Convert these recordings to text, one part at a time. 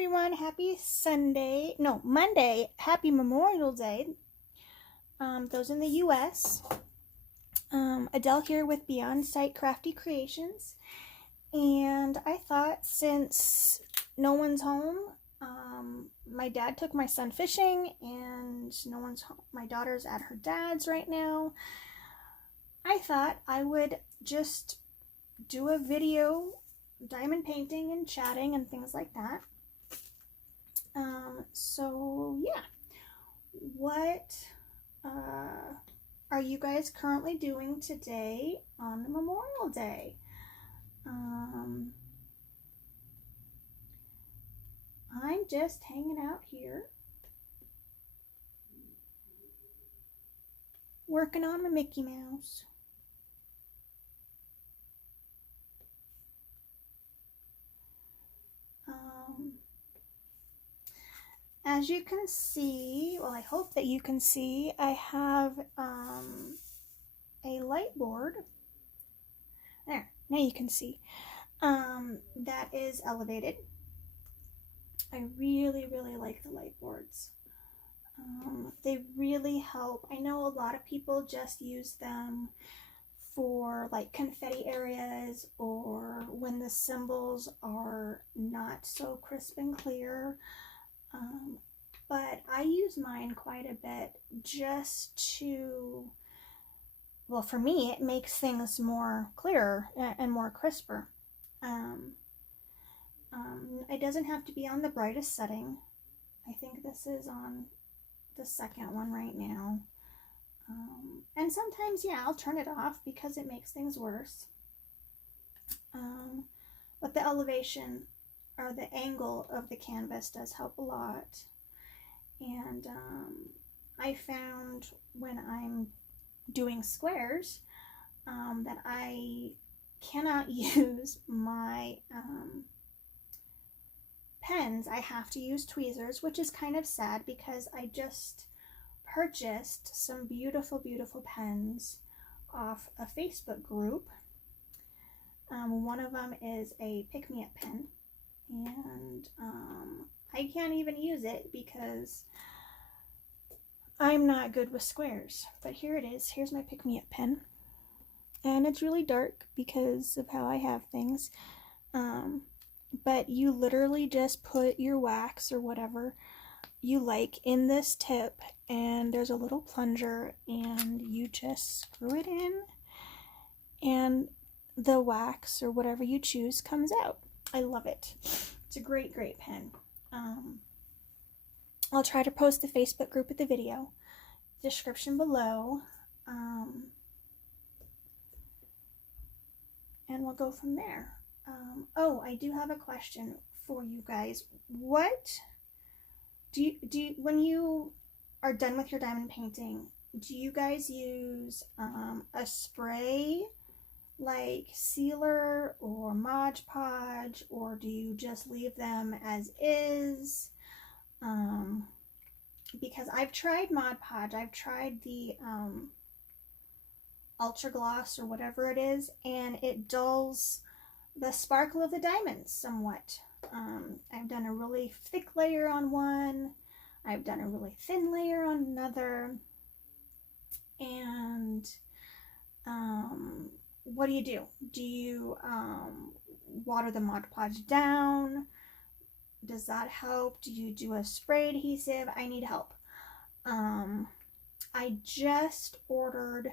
everyone, happy Sunday, no, Monday, happy Memorial Day. Those in the US. Adele here with Beyond Sight Crafty Creations. And I thought since no one's home, my dad took my son fishing and no one's home. My daughter's at her dad's right now. I thought I would just do a video diamond painting and chatting and things like that. So yeah, what are you guys currently doing today on Memorial Day? I'm just hanging out here working on my Mickey Mouse. As you can see, well, I hope that you can see, I have a light board. There, now you can see. That is elevated. I really like the light boards. They really help. I know a lot of people just use them for like confetti areas or when the symbols are not so crisp and clear. But I use mine quite a bit just to, well, for me, it makes things more clearer and more crisper. It doesn't have to be on the brightest setting. I think this is on the second one right now. And sometimes, yeah, I'll turn it off because it makes things worse. But the elevation or the angle of the canvas does help a lot. And I found when I'm doing squares that I cannot use my pens. I have to use tweezers, which is kind of sad because I just purchased some beautiful pens off a Facebook group. One of them is a pick-me-up pen, and I can't even use it because I'm not good with squares. But here it is. Here's my pick-me-up pen, and it's really dark because of how I have things. But you literally just put your wax or whatever you like in this tip, and there's a little plunger, and you just screw it in, and the wax or whatever you choose comes out. I love it. It's a great pen. I'll try to post the Facebook group with the video description below, and we'll go from there. Oh, I do have a question for you guys. What do you when you are done with your diamond painting, do you guys use a spray like sealer or Mod Podge, or do you just leave them as is? Because I've tried Mod Podge, I've tried the Ultra Gloss or whatever it is, and it dulls the sparkle of the diamonds somewhat. I've done a really thick layer on one, I've done a really thin layer on another, and what do you do? Do you water the Mod Podge down? Does that help? Do you do a spray adhesive? I need help. I just ordered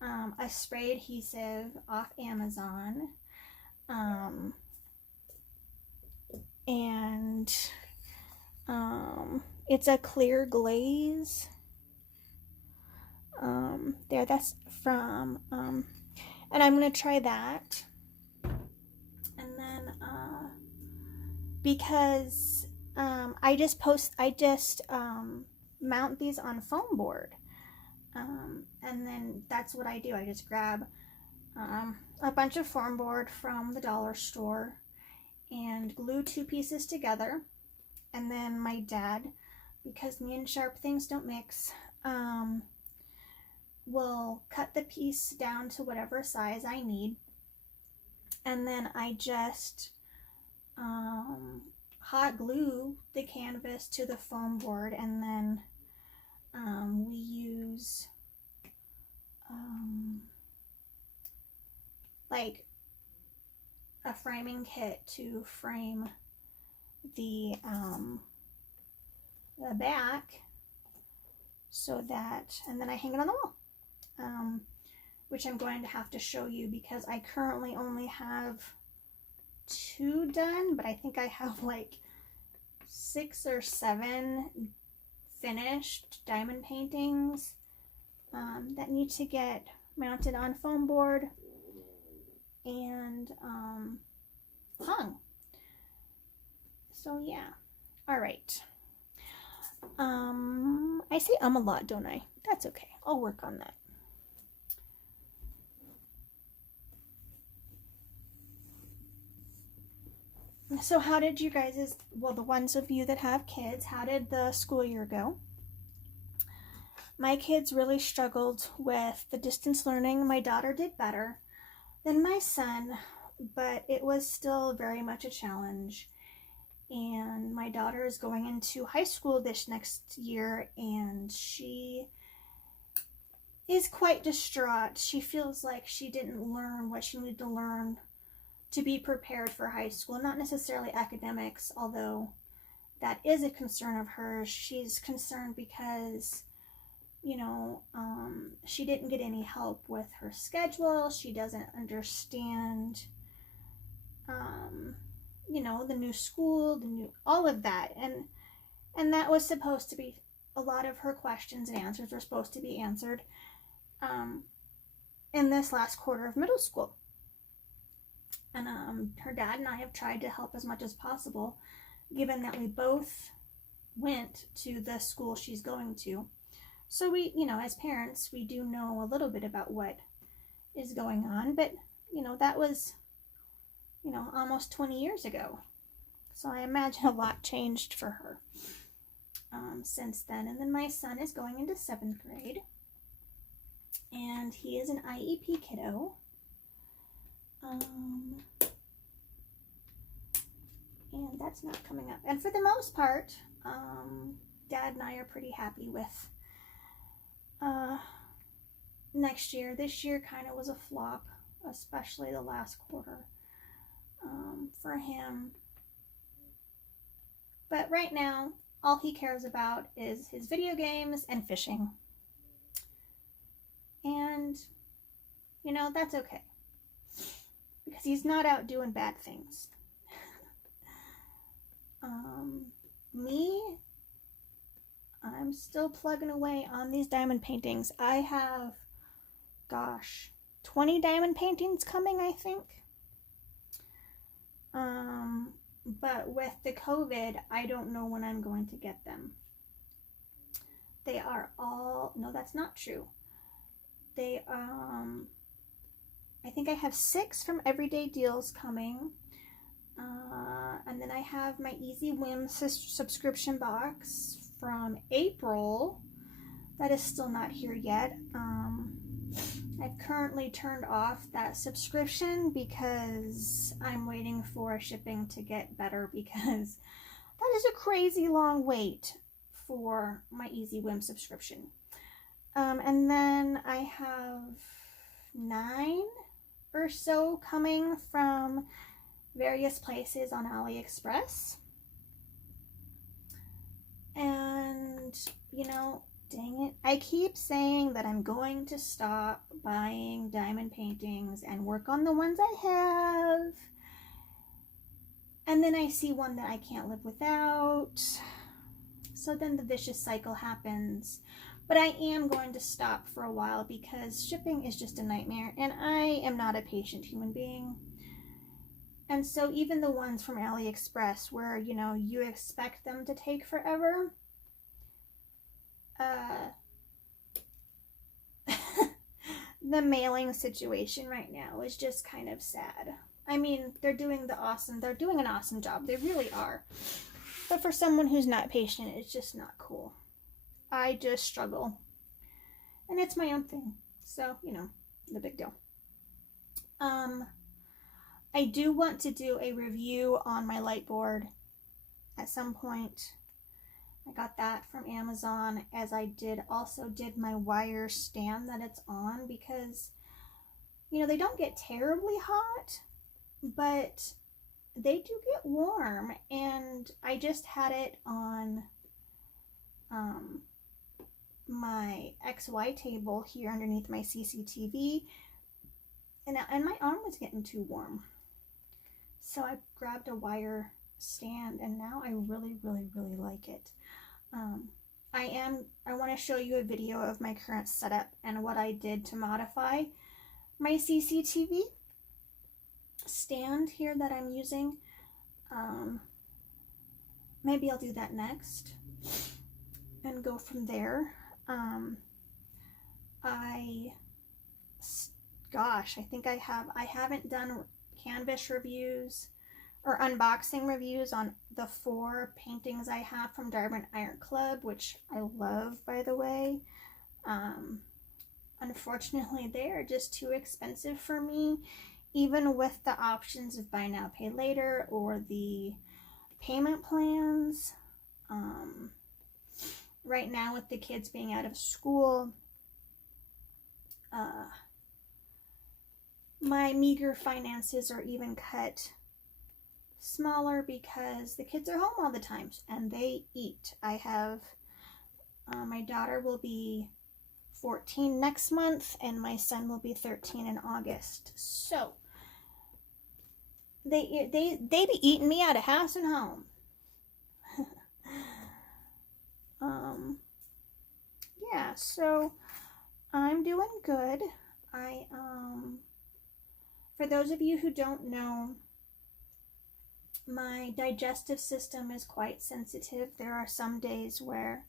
a spray adhesive off Amazon. And it's a clear glaze. There, that's from, and I'm going to try that. And then, because, I just mount these on foam board. And then that's what I do. I just grab, a bunch of foam board from the dollar store and glue two pieces together. And then my dad, because me and sharp things don't mix, will cut the piece down to whatever size I need, and then I just hot glue the canvas to the foam board, and then we use like a framing kit to frame the back, so that, and then I hang it on the wall, which I'm going to have to show you because I currently only have 2 done, but I think I have like 6 or 7 finished diamond paintings that need to get mounted on foam board and hung. So yeah, all right. I say a lot, don't I? That's okay. I'll work on that. So how did you guys, well, the ones of you that have kids, how did the school year go? My kids really struggled with the distance learning. My daughter did better than my son, but it was still very much a challenge. And my daughter is going into high school this next year, and she is quite distraught. She feels like she didn't learn what she needed to learn to be prepared for high school. Not necessarily academics, although that is a concern of hers. She's concerned because, you know, she didn't get any help with her schedule. She doesn't understand, you know, the new school, all of that. And that was supposed to be, a lot of her questions and answers were supposed to be answered in this last quarter of middle school. And her dad and I have tried to help as much as possible, given that we both went to the school she's going to. So we, you know, as parents, we do know a little bit about what is going on, but, you know, that was, you know, almost 20 years ago. So I imagine a lot changed for her since then. And then my son is going into 7th grade, and he is an IEP kiddo. And that's not coming up. And for the most part, Dad and I are pretty happy with next year. This year kind of was a flop, especially the last quarter for him. But right now, all he cares about is his video games and fishing. And, you know, that's okay, because he's not out doing bad things. Me, I'm still plugging away on these diamond paintings. I have, gosh, 20 diamond paintings coming, I think. But with the COVID, I don't know when I'm going to get them. They are all, no, that's not true. They, I think I have 6 from Everyday Deals coming. And then I have my Easy Whim subscription box from April that is still not here yet. I've currently turned off that subscription because I'm waiting for shipping to get better, because that is a crazy long wait for my Easy Whim subscription. And then I have 9 or so coming from various places on AliExpress. And, you know, dang it, I keep saying that I'm going to stop buying diamond paintings and work on the ones I have. And then I see one that I can't live without. So then the vicious cycle happens. But I am going to stop for a while because shipping is just a nightmare, and I am not a patient human being. And so even the ones from AliExpress where, you know, you expect them to take forever, the mailing situation right now is just kind of sad. I mean, they're doing an awesome job. They really are. But for someone who's not patient, it's just not cool. I just struggle. And it's my own thing. So, you know, no big deal. I do want to do a review on my light board at some point. I got that from Amazon, as I also did my wire stand that it's on, because, you know, they don't get terribly hot, but they do get warm. And I just had it on my XY table here underneath my CCTV, and my arm was getting too warm. So I grabbed a wire stand, and now I really, really, really like it. I want to show you a video of my current setup and what I did to modify my CCTV stand here that I'm using. Maybe I'll do that next and go from there. I think I haven't done canvas reviews or unboxing reviews on the 4 paintings I have from Diamond Iron Club, which I love, by the way. Unfortunately, they are just too expensive for me, even with the options of buy now, pay later, or the payment plans. Right now, with the kids being out of school, my meager finances are even cut smaller because the kids are home all the time and they eat. I have my daughter will be 14 next month, and my son will be 13 in August. So they be eating me out of house and home. Yeah, so I'm doing good. For those of you who don't know, my digestive system is quite sensitive. There are some days where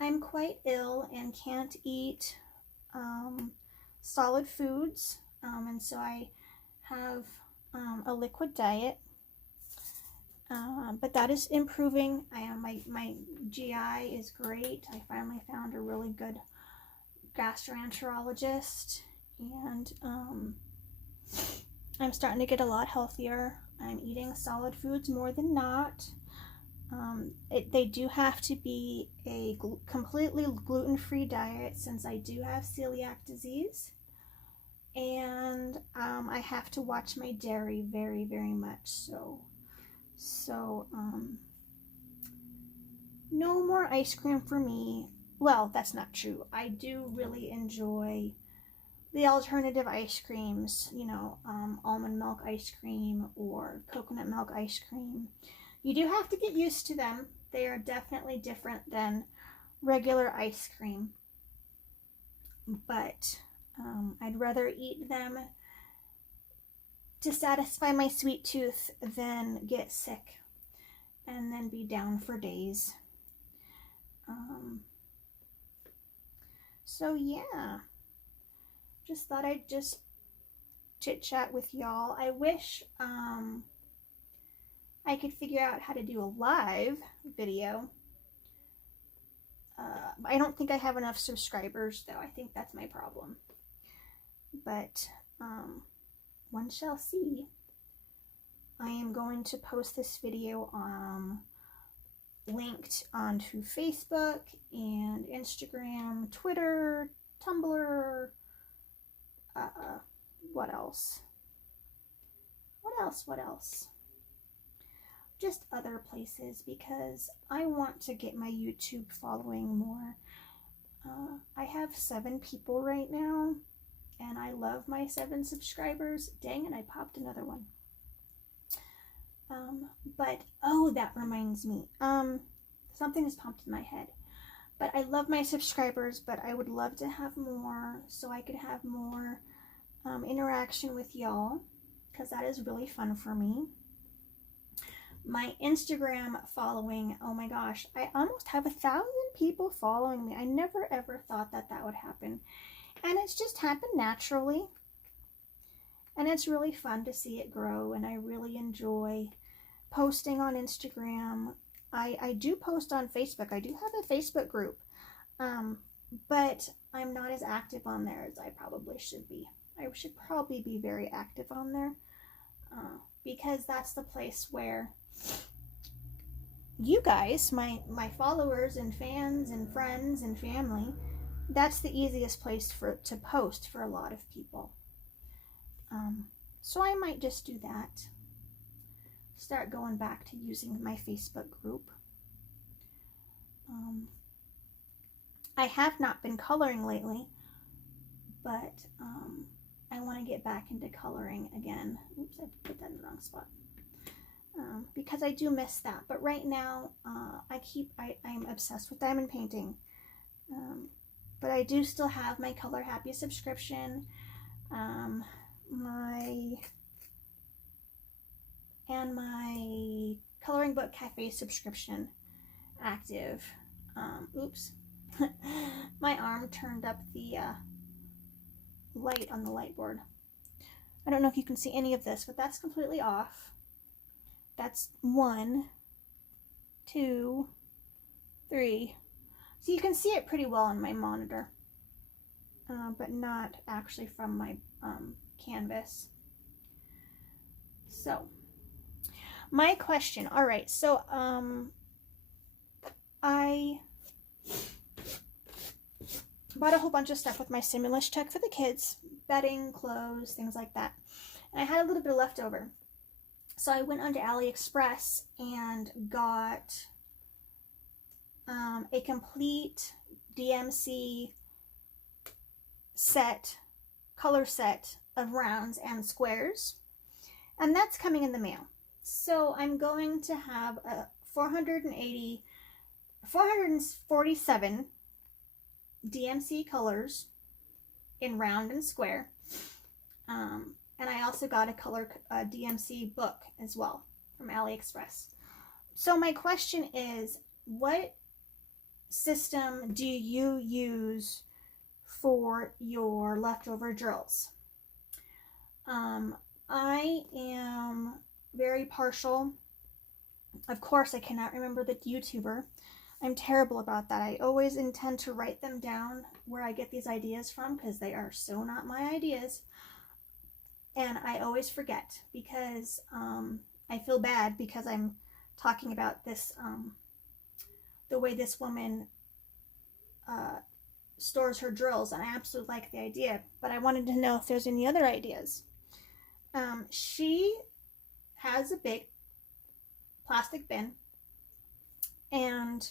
I'm quite ill and can't eat solid foods, and so I have a liquid diet, but that is improving. My GI is great. I finally found a really good gastroenterologist, and I'm starting to get a lot healthier. I'm eating solid foods more than not. They do have to be a completely gluten-free diet, since I do have celiac disease, and I have to watch my dairy very, very much. So no more ice cream for me. Well, that's not true. I do really enjoy the alternative ice creams, you know, almond milk ice cream or coconut milk ice cream. You do have to get used to them. They are definitely different than regular ice cream. But I'd rather eat them to satisfy my sweet tooth than get sick and then be down for days. So yeah, just thought I'd just chit chat with y'all. I wish I could figure out how to do a live video. I don't think I have enough subscribers, though. I think that's my problem. But one shall see. I am going to post this video linked onto Facebook and Instagram, Twitter, Tumblr. What else? Just other places, because I want to get my YouTube following more. I have 7 people right now, and I love my 7 subscribers. Dang it, I popped another one. But, oh, that reminds me. Something has popped in my head. But I love my subscribers, but I would love to have more, so I could have more interaction with y'all, because that is really fun for me. My Instagram following, oh my gosh, I almost have 1,000 people following me. I never ever thought that would happen, and it's just happened naturally, and it's really fun to see it grow, and I really enjoy posting on Instagram. I do post on Facebook. I do have a Facebook group, but I'm not as active on there as I probably should be. I should probably be very active on there, because that's the place where you guys, my followers and fans and friends and family, that's the easiest place to post for a lot of people. So I might just do that. Start going back to using my Facebook group. I have not been coloring lately, but I want to get back into coloring again. Oops, I put that in the wrong spot. Because I do miss that. But right now, I'm obsessed with diamond painting. But I do still have my Color Happy subscription, my Coloring Book Cafe subscription active. Oops. My arm turned up the light on the light board. I don't know if you can see any of this, but that's completely off. That's 1, 2, 3. So you can see it pretty well on my monitor, but not actually from my canvas. So, my question, all right, so I bought a whole bunch of stuff with my stimulus check for the kids, bedding, clothes, things like that. And I had a little bit left over. So I went onto AliExpress and got a complete DMC set, color set of rounds and squares. And that's coming in the mail. So I'm going to have a 447 DMC colors in round and square. And I also got a color DMC book as well from AliExpress. So my question is, what system do you use for your leftover drills? I am very partial. Of course, I cannot remember the YouTuber. I'm terrible about that. I always intend to write them down where I get these ideas from because they are so not my ideas. And I always forget because I feel bad because I'm talking about this, the way this woman stores her drills, and I absolutely like the idea, but I wanted to know if there's any other ideas. She has a big plastic bin, and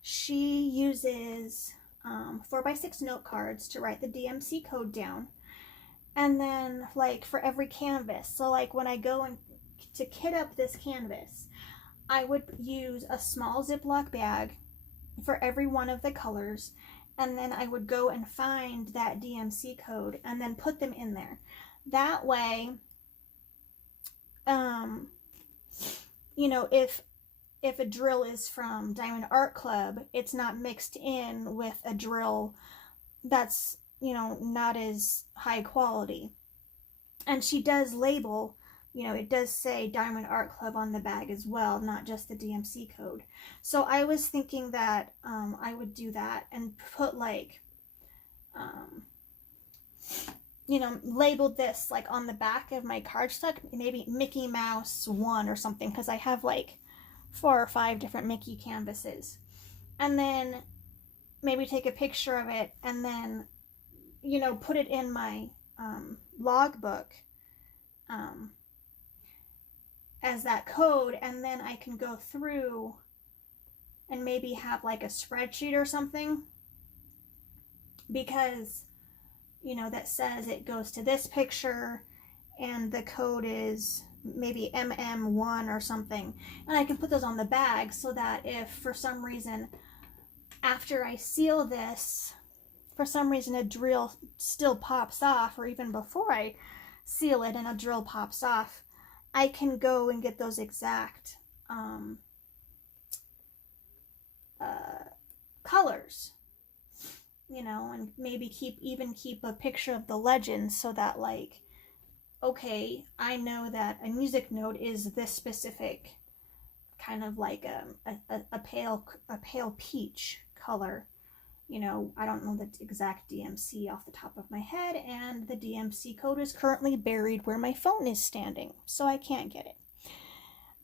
she uses 4x6 note cards to write the DMC code down. And then, like, for every canvas, so like when I go and to kit up this canvas, I would use a small Ziploc bag for every one of the colors, and then I would go and find that DMC code and then put them in there. That way, you know, if a drill is from Diamond Art Club, it's not mixed in with a drill that's, you know, not as high quality. And she does label, you know, it does say Diamond Art Club on the bag as well, not just the DMC code. So I was thinking that I would do that and put like, you know, labeled this like on the back of my cardstock, maybe Mickey Mouse 1 or something, because I have like 4 or 5 different Mickey canvases. And then maybe take a picture of it and then, you know, put it in my logbook as that code, and then I can go through and maybe have like a spreadsheet or something, because, you know, that says it goes to this picture and the code is maybe MM1 or something, and I can put those on the bag so that if for some reason after I seal this, for some reason a drill still pops off, or even before I seal it and a drill pops off, I can go and get those exact colors, you know, and maybe keep a picture of the legend so that, like, okay, I know that a music note is this specific kind of like a pale peach color. You know, I don't know the exact DMC off the top of my head, and the DMC code is currently buried where my phone is standing, so I can't get it.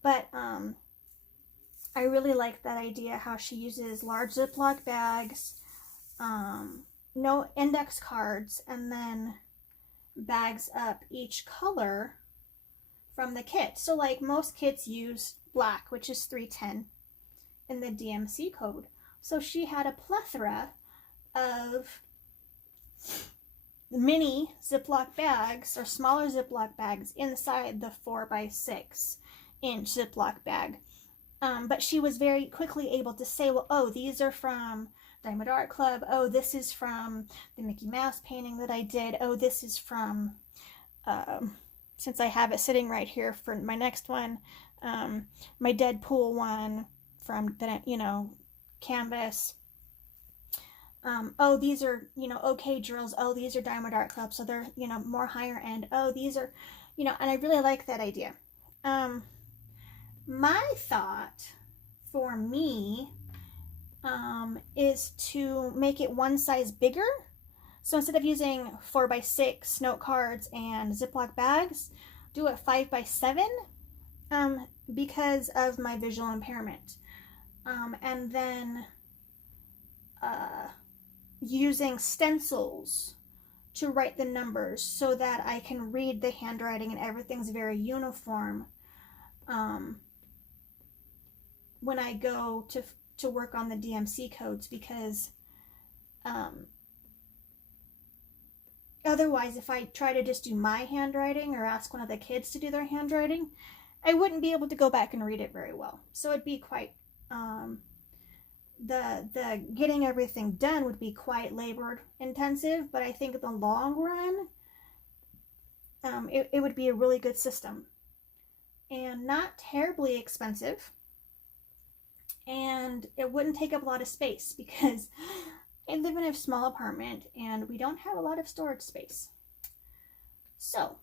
But I really like that idea, how she uses large Ziploc bags, no index cards, and then bags up each color from the kit. So like most kits use black, which is 310 in the DMC code. So she had a plethora of mini Ziploc bags or smaller Ziploc bags inside the 4x6-inch Ziploc bag. But she was very quickly able to say, well, oh, these are from Diamond Art Club. Oh, this is from the Mickey Mouse painting that I did. Oh, this is from, since I have it sitting right here for my next one, my Deadpool one from the, canvas. Oh, these are, OK drills. Oh, these are Diamond Art Club, so they're, more higher end. Oh, these are, and I really like that idea. My thought for me is to make it one size bigger. So instead of using 4x6 note cards and Ziploc bags, do it 5x7 because of my visual impairment. And then using stencils to write the numbers so that I can read the handwriting and everything's very uniform when I go to work on the DMC codes, because otherwise, if I try to just do my handwriting or ask one of the kids to do their handwriting, I wouldn't be able to go back and read it very well. So it'd be quite the getting everything done would be quite labor intensive, but I think in the long run it would be a really good system and not terribly expensive, and it wouldn't take up a lot of space because I live in a small apartment and we don't have a lot of storage space. So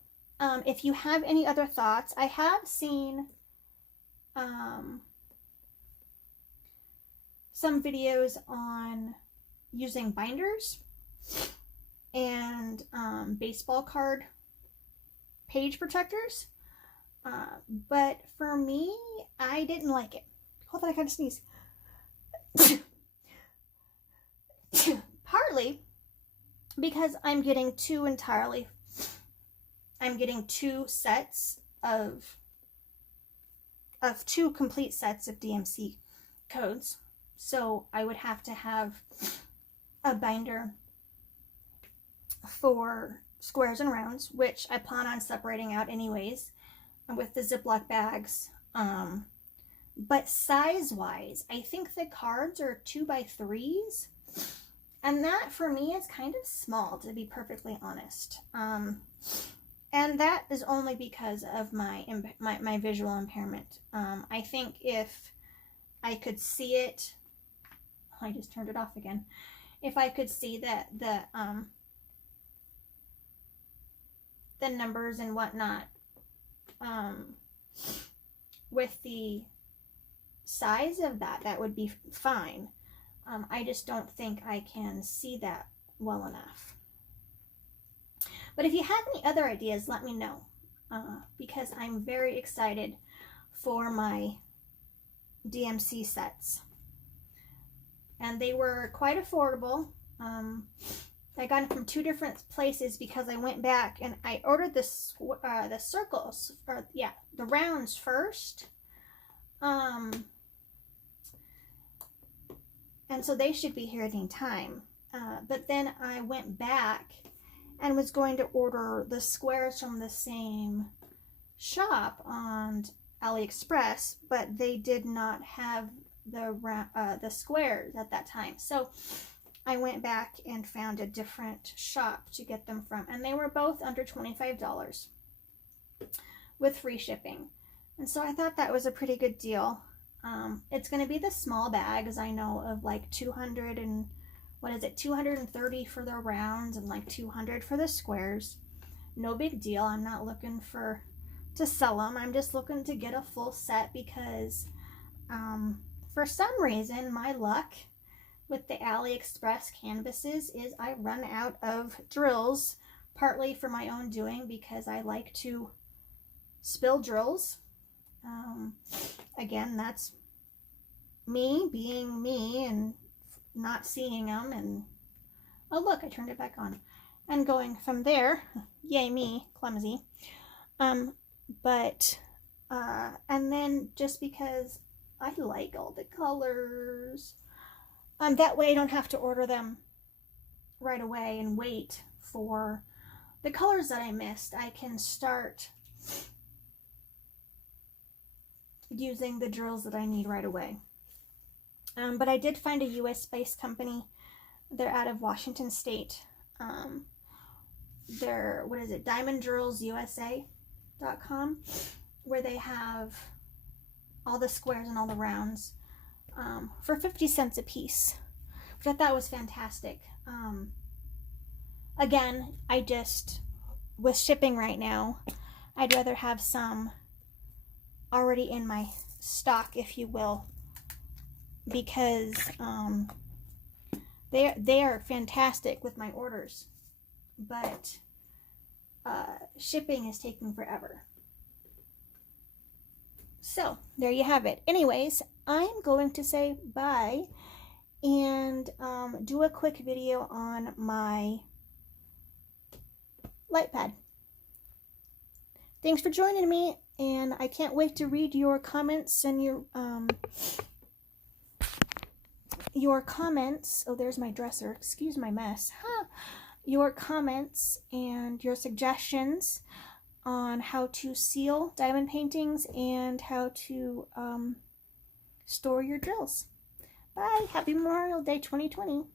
if you have any other thoughts, I have seen some videos on using binders and baseball card page protectors, but for me, I didn't like it. Hold on, I gotta sneeze. Partly because I'm getting two sets of two complete sets of DMC codes. So I would have to have a binder for squares and rounds, which I plan on separating out anyways with the Ziploc bags. But size-wise, I think the cards are 2x3s, and that for me is kind of small, to be perfectly honest. And that is only because of my visual impairment. I think if I could see it, I just turned it off again. If I could see that the numbers and whatnot with the size of that would be fine. I just don't think I can see that well enough. But if you have any other ideas, let me know, because I'm very excited for my DMC sets. And they were quite affordable. I got them from two different places because I went back and I ordered the circles, or yeah, the rounds first. And so they should be here at any time. But then I went back and was going to order the squares from the same shop on AliExpress, but they did not have the squares at that time. So I went back and found a different shop to get them from, and they were both under $25 with free shipping. And so I thought that was a pretty good deal. It's going to be the small bags, I know, of like 230 for the rounds and like 200 for the squares. No big deal. I'm not looking to sell them. I'm just looking to get a full set because for some reason my luck with the AliExpress canvases is I run out of drills, partly for my own doing because I like to spill drills. Again, that's me being me and not seeing them, and oh look, I turned it back on, and going from there, yay me, clumsy. But and then just because I like all the colors, that way I don't have to order them right away and wait for the colors that I missed. I can start using the drills that I need right away. But I did find a US-based company. They're out of Washington State. They're, what is it, diamonddrillsusa.com, where they have all the squares and all the rounds for 50 cents a piece, which I thought was fantastic. Again, I just, with shipping right now, I'd rather have some already in my stock, if you will, because they are fantastic with my orders, but shipping is taking forever. So there you have it. Anyways, I'm going to say bye and do a quick video on my light pad. Thanks for joining me, and I can't wait to read your comments and your comments. Oh, there's my dresser. Excuse my mess. Your comments and your suggestions on how to seal diamond paintings and how to store your drills. Bye. Happy Memorial Day 2020.